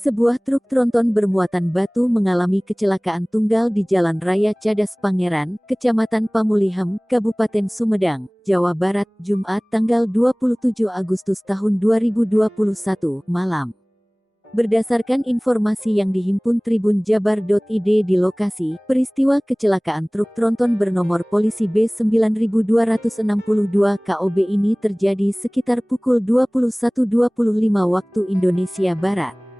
Sebuah truk tronton bermuatan batu mengalami kecelakaan tunggal di Jalan Raya Cadas Pangeran, Kecamatan Pamulihem, Kabupaten Sumedang, Jawa Barat, Jumat tanggal 27 Agustus tahun 2021, malam. Berdasarkan informasi yang dihimpun Tribun Jabar.id di lokasi, peristiwa kecelakaan truk tronton bernomor polisi B9262 KOB ini terjadi sekitar pukul 21.25 waktu Indonesia Barat.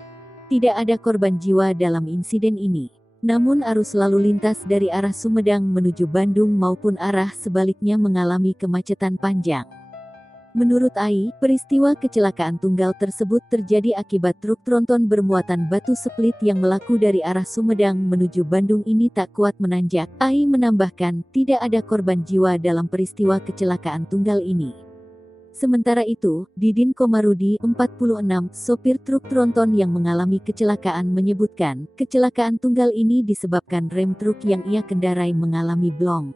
Tidak ada korban jiwa dalam insiden ini. Namun arus lalu lintas dari arah Sumedang menuju Bandung maupun arah sebaliknya mengalami kemacetan panjang. Menurut AI, peristiwa kecelakaan tunggal tersebut terjadi akibat truk tronton bermuatan batu split yang melaku dari arah Sumedang menuju Bandung ini tak kuat menanjak. AI menambahkan, tidak ada korban jiwa dalam peristiwa kecelakaan tunggal ini. Sementara itu, Didin Komarudi, 46, sopir truk tronton yang mengalami kecelakaan menyebutkan, kecelakaan tunggal ini disebabkan rem truk yang ia kendarai mengalami blong.